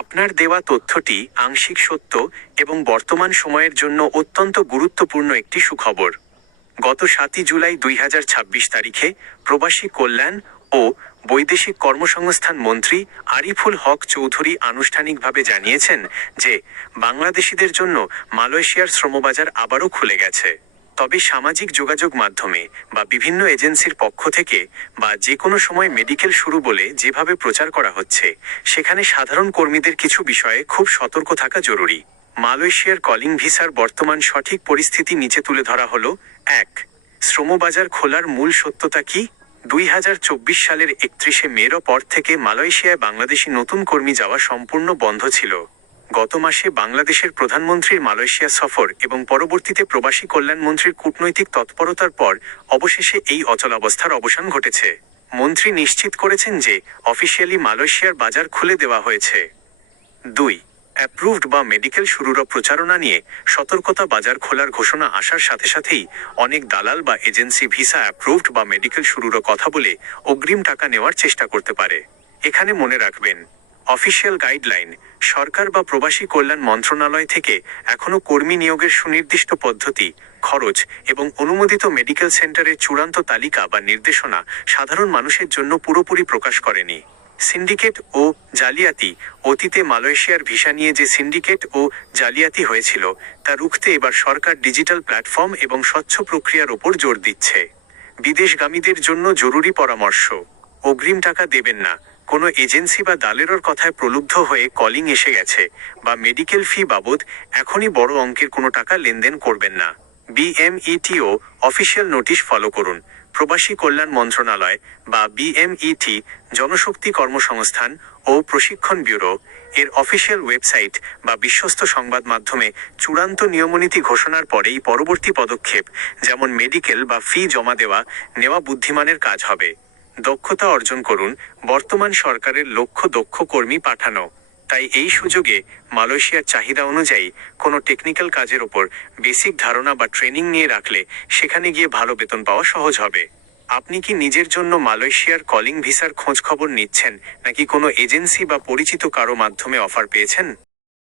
আপনার দেওয়া তথ্যটি আংশিক সত্য এবং বর্তমান সময়ের জন্য অত্যন্ত গুরুত্বপূর্ণ একটি সুখবর। গত 7 জুলাই 2026 তারিখে প্রবাসী কল্যাণ ও বৈদেশিক কর্মসংস্থান মন্ত্রী আরিফুল হক চৌধুরী আনুষ্ঠানিকভাবে জানিয়েছেন যে বাংলাদেশিদের জন্য মালয়েশিয়ার শ্রমবাজার আবারও খুলে গেছে। তবে সামাজিক যোগাযোগ মাধ্যমে বা বিভিন্ন এজেন্সির পক্ষ থেকে বা যে কোনো সময় মেডিকেল শুরু বলে যেভাবে প্রচার করা হচ্ছে, সেখানে সাধারণ কর্মীদের কিছু বিষয়ে খুব সতর্ক থাকা জরুরি। মালয়েশিয়ার কলিং ভিসার বর্তমান সঠিক পরিস্থিতি নিচে তুলে ধরা হলো। 1. শ্রমবাজার খোলার মূল সত্যতা কি? 2024 সালের 31শে মের পর থেকে মালয়েশিয়ায় বাংলাদেশি নতুন কর্মী যাওয়া সম্পূর্ণ বন্ধ ছিল। গত মাসে বাংলাদেশের প্রধানমন্ত্রীর মালয়েশিয়া সফর এবং পরবর্তীতে প্রবাসী কল্যাণ মন্ত্রীর কূটনৈতিক তৎপরতার পর অবশেষে এই অচলাবস্থার অবসান ঘটেছে। মন্ত্রী নিশ্চিত করেছেন যে অফিসিয়ালি মালয়েশিয়ার বাজার খুলে দেওয়া হয়েছে। 2. অ্যাপ্রুভড বা মেডিকেল শুরুর প্রচারণা নিয়ে সতর্কতা। বাজার খোলার ঘোষণা আসার সাথে সাথেই অনেক দালাল বা এজেন্সি ভিসা অ্যাপ্রুভড বা মেডিকেল শুরুর কথা বলে অগ্রিম টাকা নেওয়ার চেষ্টা করতে পারে। এখানে মনে রাখবেন, অফিসিয়াল গাইডলাইন, সরকার বা প্রবাসী কল্যাণ মন্ত্রণালয় থেকে এখনও কর্মী নিয়োগের সুনির্দিষ্ট পদ্ধতি, খরচ এবং অনুমোদিত মেডিকেল সেন্টারের চূড়ান্ত তালিকা বা নির্দেশনা সাধারণ মানুষের জন্য পুরোপুরি প্রকাশ করেনি। সিন্ডিকেট ও জালিয়াতি। অতীতে মালয়েশিয়ার ভিসা নিয়ে যে সিন্ডিকেট ও জালিয়াতি হয়েছিল তা রুখতে এবার সরকার ডিজিটাল প্ল্যাটফর্ম এবং স্বচ্ছ প্রক্রিয়ার ওপর জোর দিচ্ছে। বিদেশগামীদের জন্য জরুরি পরামর্শ: অগ্রিম টাকা দেবেন না। কোনো এজেন্সি বা দালালের কথায় প্রলুব্ধ হয়ে কলিং এসে গেছে বা মেডিকেল ফি বাবদ এখনই বড় অঙ্কের কোনো টাকা লেনদেন করবেন না। বিএমইটিও অফিসিয়াল নোটিশ ফলো করুন। প্রবাসী কল্যাণ মন্ত্রণালয় বা বিএমইটি, জনশক্তি কর্মসংস্থান ও প্রশিক্ষণ ব্যুরো এর অফিসিয়াল ওয়েবসাইট বা বিশ্বস্ত সংবাদ মাধ্যমে চূড়ান্ত নিয়মনীতি ঘোষণার পরেই পরবর্তী পদক্ষেপ, যেমন মেডিকেল বা ফি জমা নেওয়া বুদ্ধিমানের কাজ হবে। দক্ষতা অর্জন করুন। বর্তমান সরকারের লক্ষ্য দক্ষ কর্মী পাঠানো। তাই এই সুযোগে মালয়েশিয়ার চাহিদা অনুযায়ী কোনো টেকনিক্যাল কাজের ওপর বেসিক ধারণা বা ট্রেনিং নিয়ে রাখলে সেখানে গিয়ে ভালো বেতন পাওয়া সহজ হবে। আপনি কি নিজের জন্য মালয়েশিয়ার কলিং ভিসার খোঁজ খবর নিচ্ছেন, নাকি কোনো এজেন্সি বা পরিচিত কারো মাধ্যমে অফার পেয়েছেন?